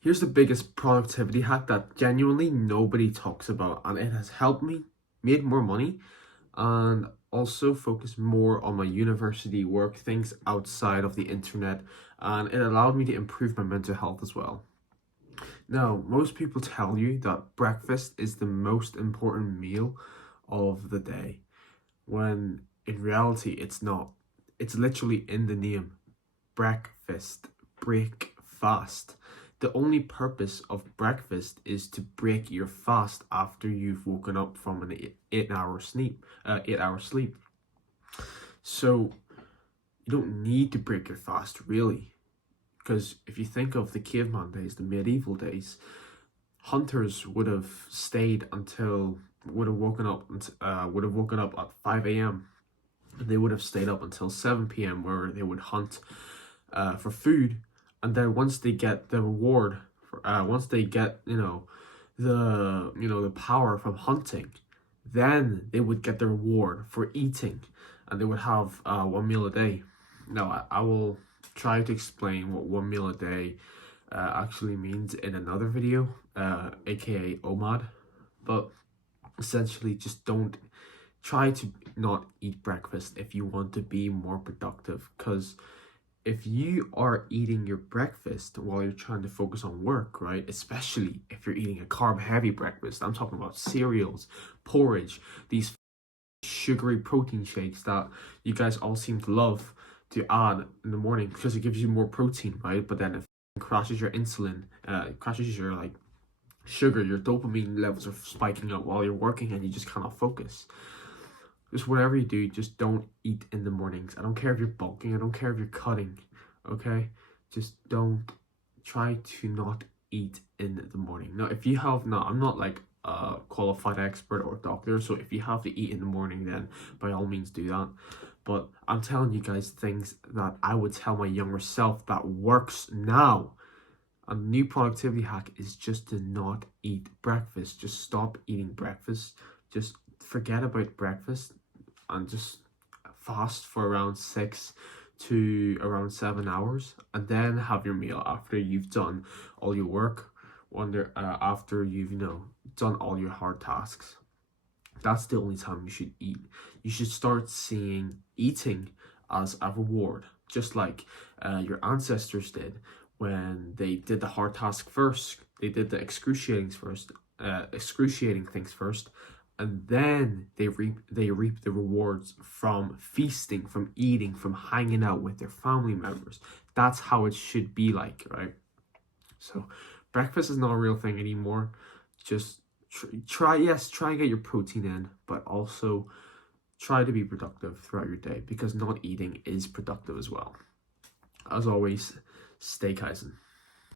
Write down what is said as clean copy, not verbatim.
Here's the biggest productivity hack that genuinely nobody talks about, and it has helped me made more money and also focus more on my university work, things outside of the internet, and it allowed me to improve my mental health as well. Now, most people tell you that breakfast is the most important meal of the day, when in reality it's not. It's literally in the name. Breakfast, break fast. The only purpose of breakfast is to break your fast after you've woken up from an 8 hour sleep. 8 hour sleep. So you don't need to break your fast really, because if you think of the caveman days, the medieval days, hunters would have woken up at 5 a.m. They would have stayed up until 7 p.m. where they would hunt for food, and then once they get the reward, once they get the power from hunting, then they would get the reward for eating, and they would have 1 meal a day. Now I will try to explain what 1 meal a day actually means in another video, aka OMAD, but essentially just don't try to not eat breakfast if you want to be more productive, because if you are eating your breakfast while you're trying to focus on work, right, especially if you're eating a carb heavy breakfast, I'm talking about cereals, porridge, these sugary protein shakes that you guys all seem to love to add in the morning because it gives you more protein, right? But then if it crashes your insulin, crashes your like sugar, your dopamine levels are spiking up while you're working and you just cannot focus. Just whatever you do, just don't eat in the mornings. I don't care if you're bulking, I don't care if you're cutting, okay? Just don't try to not eat in the morning. Now, if you have not, I'm not like a qualified expert or doctor, so if you have to eat in the morning, then by all means do that. But I'm telling you guys things that I would tell my younger self that works now. A new productivity hack is just to not eat breakfast. Just stop eating breakfast. Just forget about breakfast and just fast for around 6 to around 7 hours, and then have your meal after you've done all your work, after you've done all your hard tasks. That's the only time you should eat. You should start seeing eating as a reward, just like your ancestors did when they did the hard task first. They did the excruciating things first, and then they reap the rewards from feasting, from eating, from hanging out with their family members. That's how it should be like, right? So breakfast is not a real thing anymore. Just try and get your protein in, but also try to be productive throughout your day, because not eating is productive as well. As always, stay Kaizen.